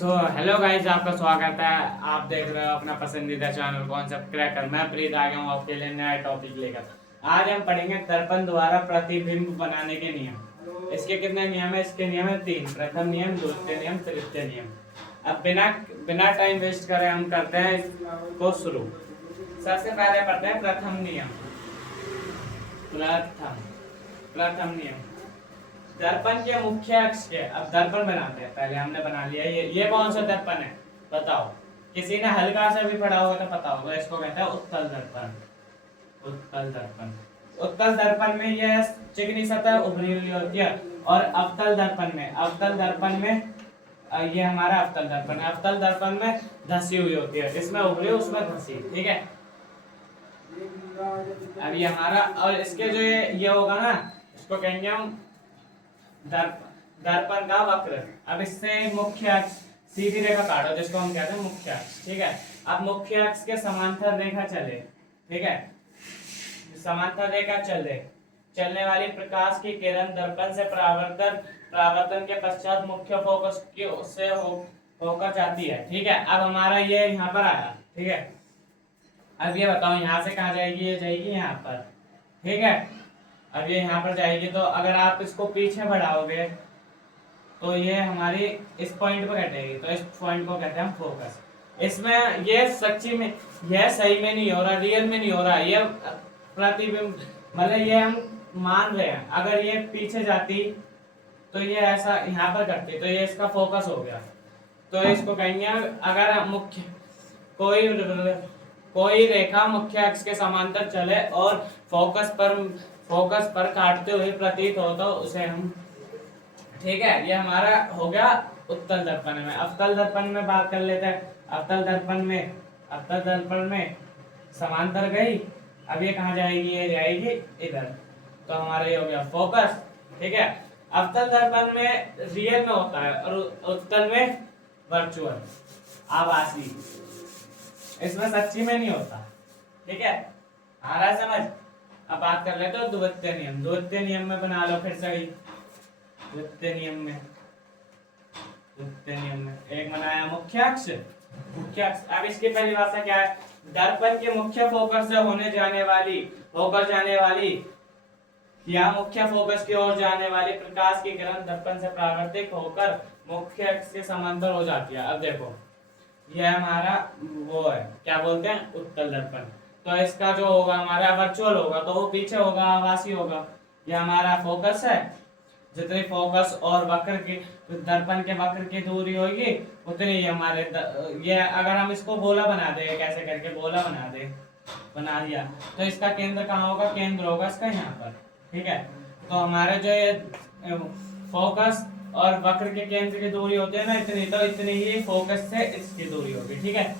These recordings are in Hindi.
हेलो गाइस, आपका स्वागत है। आप देख रहे हो अपना पसंदीदा चैनल कॉन्सेप्ट क्रैकर। मैं प्रीत आ गया हूँ आपके लिए नया टॉपिक लेकर। आज हम पढ़ेंगे दर्पण द्वारा प्रतिबिंब बनाने के नियम। इसके कितने नियम है? इसके नियम है 3। प्रथम नियम, द्वितीय नियम, तृतीय नियम। अब बिना बिना टाइम वेस्ट करे हम करते हैं इसको शुरू। सबसे पहले पढ़ते हैं प्रथम नियम। प्रथम नियम, दर्पण के मुख्य अक्ष के। अब दर्पण बनाते हैं, पहले हमने बना लिया। ये कौन सा दर्पण है बताओ? किसी ने हल्का सा भी पढ़ा होगा तो पता होगा। इसको कहते हैं उत्तल दर्पण। उत्तल दर्पण, उत्तल दर्पण में ये चिकनी सतह उभरी हुई होती है। और अवतल दर्पण में ये हमारा अवतल दर्पण है। अवतल दर्पण में धसी हुई होती है, इसमें उभरी उसमें धसी। ठीक है। अब ये हमारा, और इसके जो ये होगा ना, इसको कहेंगे हम दर्पण का वक्र। अब इससे मुख्य अक्ष सीधी रेखा काटो, जिसको हम कहते हैं मुख्य अक्ष। ठीक है। अब मुख्य अक्ष के समांतर रेखा चले। ठीक है, समांतर रेखा चलने वाली प्रकाश की किरण दर्पण से परावर्तन के पश्चात मुख्य फोकस की उससे होकर जाती है। ठीक है। अब हमारा ये यहाँ पर आया। ठीक है। अब ये बताओ यहाँ से कहाँ जाएगी? ये जाएगी यहाँ पर। ठीक है। अब ये यहाँ पर जाएगी, तो अगर आप इसको पीछे बढ़ाओगे तो ये हमारी इस पॉइंट पर कटेगी। तो इस पॉइंट को कहते हैं हम फोकस। इसमें ये सच्ची में, यह सही में नहीं हो रहा, रियल में नहीं हो रहा। ये प्रतिबिंब, मतलब ये हम मान रहे हैं। अगर ये पीछे जाती तो ये ऐसा यहाँ पर करती, तो ये इसका फोकस हो गया। तो इसको कहेंगे, अगर मुख्य कोई रेखा मुख्य अक्ष के समांतर चले और फोकस पर काटते हुए प्रतीत हो तो उसे हम, ठीक है, ये हमारा हो गया उत्तल दर्पण में। अवतल दर्पण में बात कर लेते हैं। अवतल दर्पण में समांतर गई। अब ये कहाँ जाएगी? ये जाएगी इधर। तो हमारा ये हो गया फोकस। ठीक है। अवतल दर्पण में रियल में होता है और उत्तल में वर्चुअल, आभासी। इसमें सच्ची में नहीं होता। ठीक है, आ रहा है समझ? अब बात कर लेते हो द्वितीय नियम। द्वितीय नियम में बना लो फिर से। द्वितीय नियम में एक बनाया मुख्य अक्ष। अब इसकी परिभाषा क्या है? दर्पण के मुख्य फोकस से होकर जाने वाली या मुख्य फोकस की ओर जाने वाली प्रकाश की किरण दर्पण से परावर्तित होकर मुख्य अक्ष के समांतर हो जाती है। अब देखो, यह हमारा वो है, क्या बोलते हैं, उत्तल दर्पण। तो इसका जो होगा हमारा वर्चुअल होगा, तो वो पीछे होगा, आभासी होगा। यह हमारा फोकस है। जितनी फोकस और वक्र की, दर्पण के वक्र की दूरी होगी उतनी ही हमारे ये अगर हम इसको गोला बना दे, कैसे करके गोला बना दिया, तो इसका केंद्र कहाँ होगा? केंद्र होगा इसका यहाँ पर। ठीक है। तो हमारे जो ये फोकस और वक्र के केंद्र की दूरी होती है ना इतनी, तो इतनी ही फोकस से इसकी दूरी होगी। ठीक है,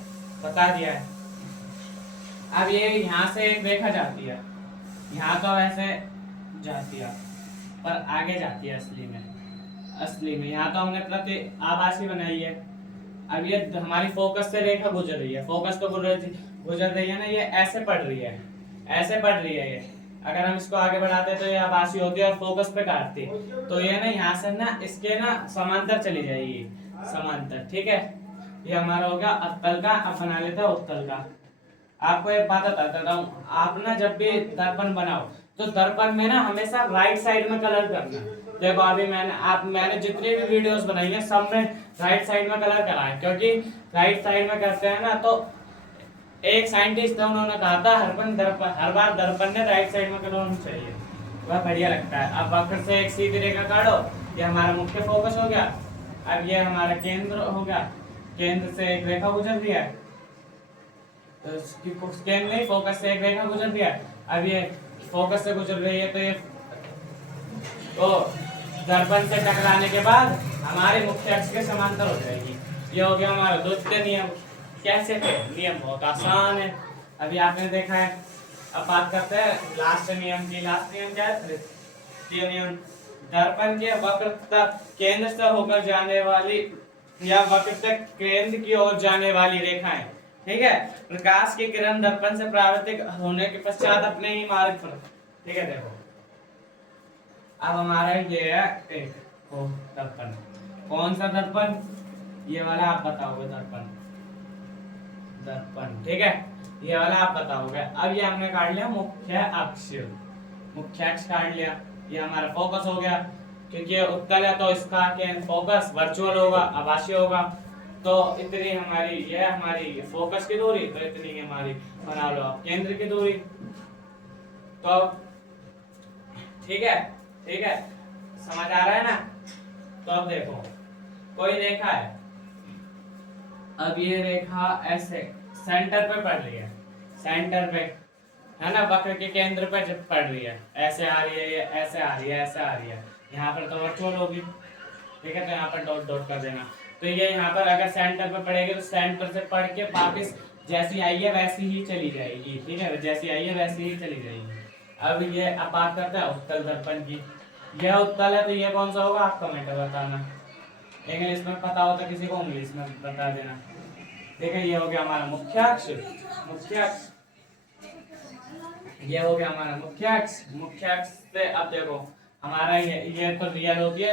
बता दिया है। अब ये यहाँ से एक रेखा जाती है, यहाँ तो ऐसे जाती है पर आगे जाती है असली में यहाँ तो हमने प्रति आभासी बनाई है। अब ये हमारी फोकस से रेखा गुजर रही है, फोकस तो गुजर रही है ना, ये ऐसे पड़ रही है ये। अगर हम इसको आगे बढ़ाते तो ये आभासी होती है और फोकस पे काटती, तो ये ना यहाँ से ना इसके ना समांतर चली जाएगी, समांतर। ठीक है, ये हमारा हो गया अवतल का। अब बना लेते हैं उत्तल का। आपको एक बात बताता हूँ, आप ना जब भी दर्पण बनाओ तो दर्पण में ना हमेशा राइट साइड में कलर करना। देखो अभी मैंने जितनी भी वीडियोस बनाई है सब में राइट साइड में कलर करा है, क्योंकि राइट साइड में करते हैं ना, तो एक साइंटिस्ट था, उन्होंने कहा था हर बार दर्पण ने राइट साइड में कलर होना चाहिए, वह बढ़िया लगता है। अब वक्र से एक सीधी रेखा काटो, ये हमारा मुख्य फोकस हो गया। अब ये हमारा केंद्र हो गया, केंद्र से एक रेखा गुजर रही है, तो केंद्र नहीं, फोकस से एक रेखा गुजर रही है। अब ये फोकस से गुजर रही है, तो ये तो दर्पण से टकराने के बाद हमारे मुख्य अक्ष के समांतर हो जाएगी। ये हो गया हमारा द्वितीय नियम। कैसे थे? नियम बहुत आसान है, अभी आपने देखा है। अब बात करते हैं लास्ट नियम की। लास्ट नियम क्या है? तृतीय नियम। दर्पण के वक्र तक केंद्र से होकर जाने वाली या वक्र तक केंद्र की ओर जाने वाली रेखाएं, ठीक है, प्रकाश की किरण दर्पण से परावर्तित होने के पश्चात अपने ही मार्ग पर। ठीक है, देखो अब हमारा ये है एक दर्पण। कौन सा दर्पण? ये वाला आप बताओगे दर्पण, दर्पण, ठीक है, ये वाला आप बताओगे। अब ये हमने काट लिया मुख्य अक्ष, मुख्य अक्ष काट लिया, ये हमारा फोकस हो गया, क्योंकि ये उत्तल है तो इसका फोकस वर्चुअल होगा, आभासी होगा। तो इतनी हमारी ये हमारी फोकस की दूरी, तो इतनी हमारी बना लो आप केंद्र की दूरी। तो ठीक है, ठीक है, समझ आ रहा है ना। तो अब देखो कोई रेखा है, अब ये रेखा ऐसे सेंटर पे पड़ रही है, सेंटर पे है ना, वक्र के केंद्र पे जब पड़ रही है, ऐसे आ रही है, ये ऐसे आ रही है, ऐसे आ रही है, यहाँ पर तो वर्चुअल होगी, ठीक है, तो यहाँ पर डॉट डॉट कर देना। तो ये यहाँ पर अगर सेंटर पे पड़ेगी तो सेंटर से पढ़ के वापिस जैसी आई है वैसी ही चली जाएगी, ठीक है, जैसी आई है वैसी ही चली जाएगी। अब ये अब बात करते हैं उत्तल दर्पण की। यह उत्तल है तो ये कौन सा होगा, आप कमेंट में बताना, इंग्लिश में पता हो तो किसी को इंग्लिश में बता देना, ठीक है। ये हो गया हमारा मुख्य अक्ष, मुख्य अक्ष, ये हो गया हमारा मुख्य अक्ष। मुख्य अक्ष से अब देखो हमारा ये तो रियल होती है,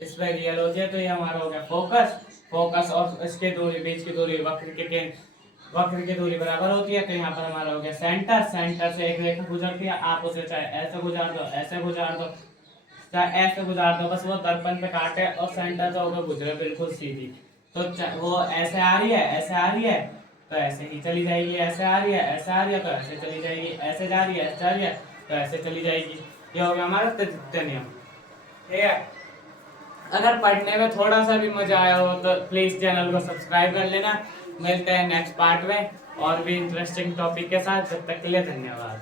इसमें रियल होती है, तो ये हमारा हो गया फोकस, फोकस और इसके दूरी, बीच की दूरी वक्र की दूरी बराबर होती है, तो यहाँ पर हमारा हो गया सेंटर, सेंटर से एक रेखा गुजरती है, आप उसे चाहे ऐसे गुजार दो, ऐसे गुजार दो, चाहे ऐसे गुजार दो, बस वो दर्पण पे काटे और सेंटर से होकर गुजरे बिल्कुल सीधी। तो वो ऐसे आ रही है, ऐसे आ रही है तो ऐसे ही चली जाएगी, ऐसे आ रही है, ऐसे आ रही है तो ऐसे चली जाएगी, ऐसे जा रही है, ऐसे जा रही है तो ऐसे चली जाएगी। ये हो गया हमारा तृतीय नियम, ठीक है। अगर पढ़ने में थोड़ा सा भी मजा आया हो तो प्लीज चैनल को सब्सक्राइब कर लेना। मिलते हैं नेक्स्ट पार्ट में और भी इंटरेस्टिंग टॉपिक के साथ, जब तक के लिए धन्यवाद।